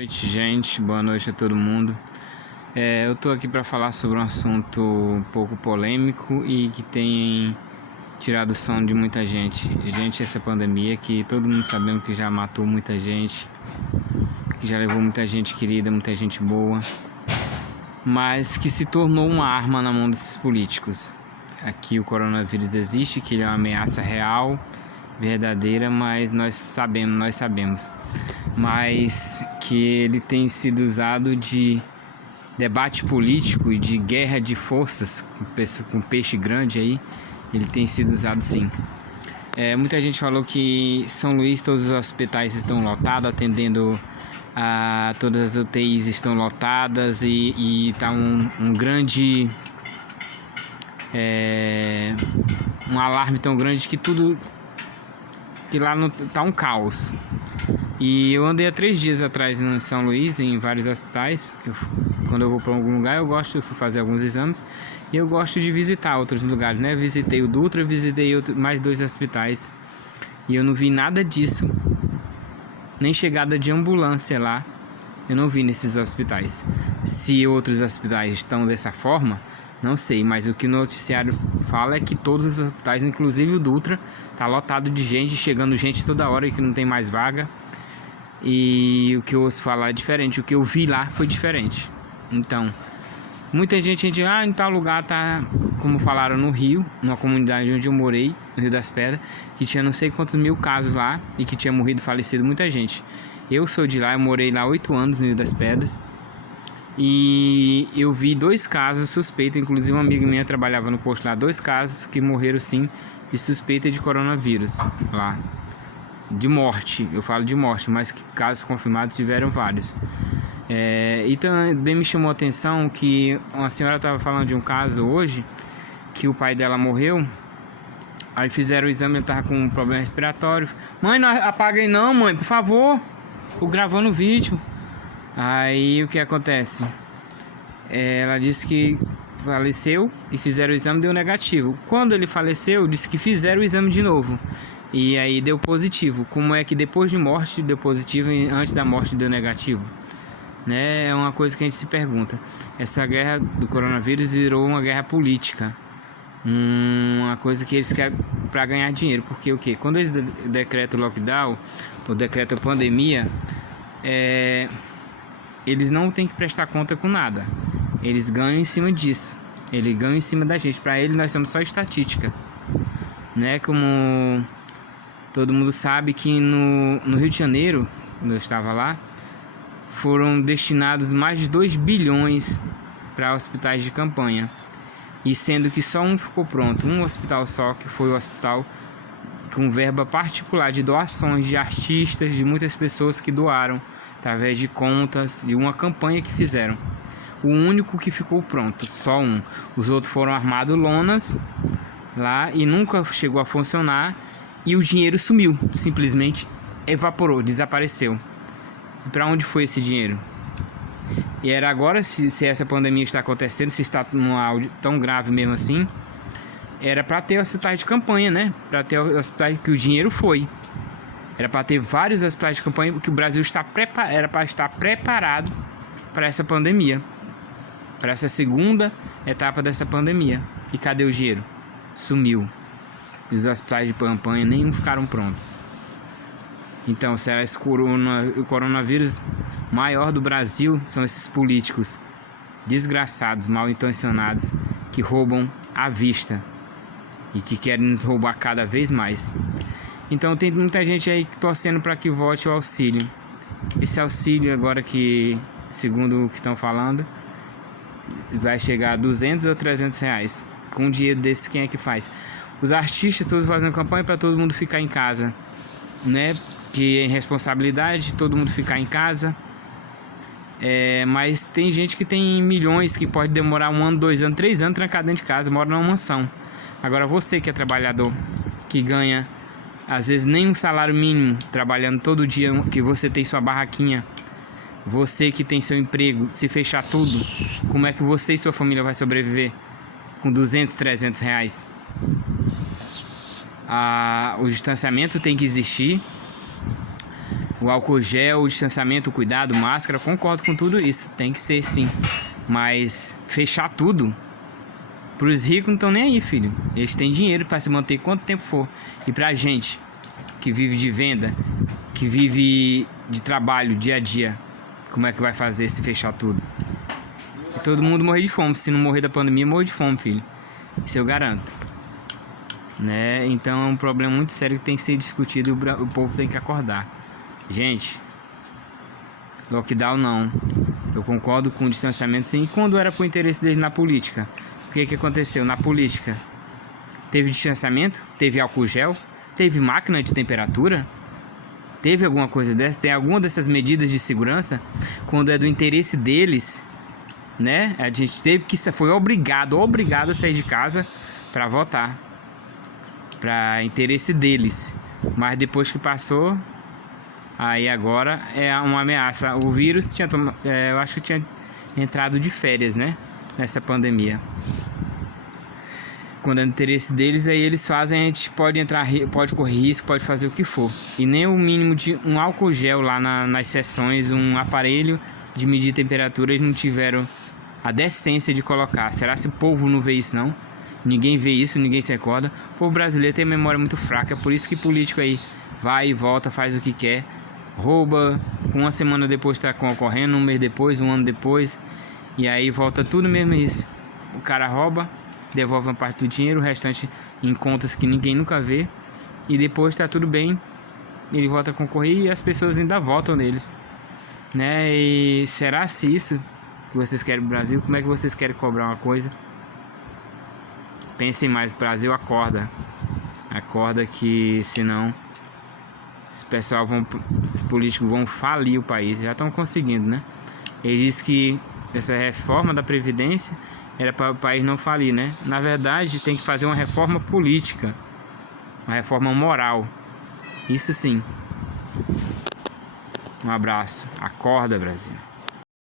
Boa noite, gente. Boa noite a todo mundo. Eu tô aqui para falar sobre um assunto um pouco polêmico e que tem tirado o sono de muita gente. Gente, essa pandemia que todo mundo sabemos que já matou muita gente, que já levou muita gente querida, muita gente boa, mas que se tornou uma arma na mão desses políticos. Aqui o coronavírus existe, que ele é uma ameaça real, verdadeira, mas nós sabemos, mas que ele tem sido usado de debate político e de guerra de forças com peixe grande aí. Ele tem sido usado sim. Muita gente falou que São Luís, todos os hospitais estão lotados, atendendo a todas as UTIs estão lotadas e tá um grande um alarme tão grande que lá tá um caos. E eu andei há 3 dias atrás em São Luís, em vários hospitais. Quando eu vou para algum lugar, eu gosto de fazer alguns exames e eu gosto de visitar outros lugares, né? Visitei o Dutra, visitei mais 2 hospitais e eu não vi nada disso, nem chegada de ambulância lá. Eu não vi nesses hospitais. Se outros hospitais estão dessa forma, não sei, mas o que o noticiário fala é que todos os hospitais, inclusive o Dutra, tá lotado de gente, chegando gente toda hora e que não tem mais vaga. E o que eu ouço falar é diferente, o que eu vi lá foi diferente. Então, muita gente em tal lugar tá, como falaram no Rio, numa comunidade onde eu morei, no Rio das Pedras, que tinha não sei quantos mil casos lá e que tinha morrido, falecido muita gente. Eu sou de lá, eu morei lá 8 anos no Rio das Pedras. E eu vi 2 casos suspeitos, inclusive uma amiga minha trabalhava no posto lá, 2 casos que morreram sim de suspeita de coronavírus lá. De morte, eu falo de morte, mas que casos confirmados tiveram vários. E também me chamou a atenção que uma senhora estava falando de um caso hoje, que o pai dela morreu. Aí fizeram o exame, ele estava com um problema respiratório. Mãe, não apaga aí não, mãe, por favor. Tô gravando o vídeo. Aí o que acontece? Ela disse que faleceu e fizeram o exame, deu negativo. Quando ele faleceu, disse que fizeram o exame de novo e aí deu positivo. Como é que depois de morte deu positivo e antes da morte deu negativo? Né? É uma coisa que a gente se pergunta. Essa guerra do coronavírus virou uma guerra política, uma coisa que eles querem para ganhar dinheiro. Porque o que? Quando eles decretam lockdown ou decretam pandemia, eles não têm que prestar conta com nada. Eles ganham em cima disso. Eles ganham em cima da gente. Para eles nós somos só estatística, né? Como todo mundo sabe que no Rio de Janeiro, quando eu estava lá, foram destinados mais de 2 bilhões para hospitais de campanha. E sendo que só um ficou pronto, um hospital só, que foi o hospital com verba particular de doações de artistas, de muitas pessoas que doaram através de contas, de uma campanha que fizeram. O único que ficou pronto, só um. Os outros foram armados lonas lá e nunca chegou a funcionar. E o dinheiro sumiu, simplesmente evaporou, desapareceu. E para onde foi esse dinheiro? E era agora, se essa pandemia está acontecendo, se está num áudio tão grave mesmo assim, era para ter hospitais de campanha, né? Para ter hospitais que o dinheiro foi. Era para ter vários hospitais de campanha, porque o Brasil era para estar preparado para essa pandemia, para essa segunda etapa dessa pandemia. E cadê o dinheiro? Sumiu. Os hospitais de campanha nenhum ficaram prontos. Então, será esse o coronavírus maior do Brasil? São esses políticos desgraçados, mal intencionados, que roubam à vista e que querem nos roubar cada vez mais. Então tem muita gente aí torcendo para que volte o auxílio. Esse auxílio agora, que segundo o que estão falando, vai chegar a 200 ou 300 reais. Com um dinheiro desse, quem é que faz? Os artistas todos fazendo campanha para todo mundo ficar em casa, né? Que é irresponsabilidade todo mundo ficar em casa. Mas tem gente que tem milhões, que pode demorar 1 ano, 2 anos, 3 anos trancado dentro de casa, mora numa mansão. Agora você que é trabalhador, que ganha às vezes nem um salário mínimo, trabalhando todo dia, que você tem sua barraquinha, você que tem seu emprego, se fechar tudo, como é que você e sua família vai sobreviver com 200, 300 reais? O distanciamento tem que existir. O álcool gel, o distanciamento, o cuidado, máscara, concordo com tudo isso. Tem que ser sim. Mas fechar tudo, pros ricos não estão nem aí, filho. Eles têm dinheiro para se manter quanto tempo for. E pra gente, que vive de venda, que vive de trabalho dia a dia, como é que vai fazer se fechar tudo? E todo mundo morrer de fome. Se não morrer da pandemia, morrer de fome, filho. Isso eu garanto. Né? Então é um problema muito sério que tem que ser discutido e o povo tem que acordar. Gente, lockdown não. Eu concordo com o distanciamento sim. E quando era pro interesse deles na política? O que aconteceu na política? Teve distanciamento? Teve álcool gel? Teve máquina de temperatura? Teve alguma coisa dessa? Tem alguma dessas medidas de segurança? Quando é do interesse deles, né? A gente foi obrigado a sair de casa para votar. Para interesse deles. Mas depois que passou, aí agora é uma ameaça. O vírus eu acho que tinha entrado de férias, né? Nessa pandemia. Quando é do interesse deles, aí eles fazem, a gente pode correr risco, pode fazer o que for. E nem o mínimo de um álcool gel lá nas sessões, um aparelho de medir temperatura, eles não tiveram a decência de colocar. Será que o povo não vê isso, não? Ninguém vê isso, ninguém se recorda. O povo brasileiro tem memória muito fraca, é por isso que político aí vai e volta, faz o que quer, rouba, uma semana depois está concorrendo, um mês depois, um ano depois, e aí volta tudo mesmo isso. O cara rouba, devolve uma parte do dinheiro, o restante em contas que ninguém nunca vê, e depois tá tudo bem, ele volta a concorrer e as pessoas ainda votam neles, né? E será se isso que vocês querem no Brasil? Como é que vocês querem cobrar uma coisa? Pensem mais, Brasil, acorda que senão os políticos vão falir o país, já estão conseguindo, né? Eles dizem que essa reforma da Previdência era para o país não falir, né? Na verdade, tem que fazer uma reforma política, uma reforma moral, isso sim. Um abraço, acorda, Brasil.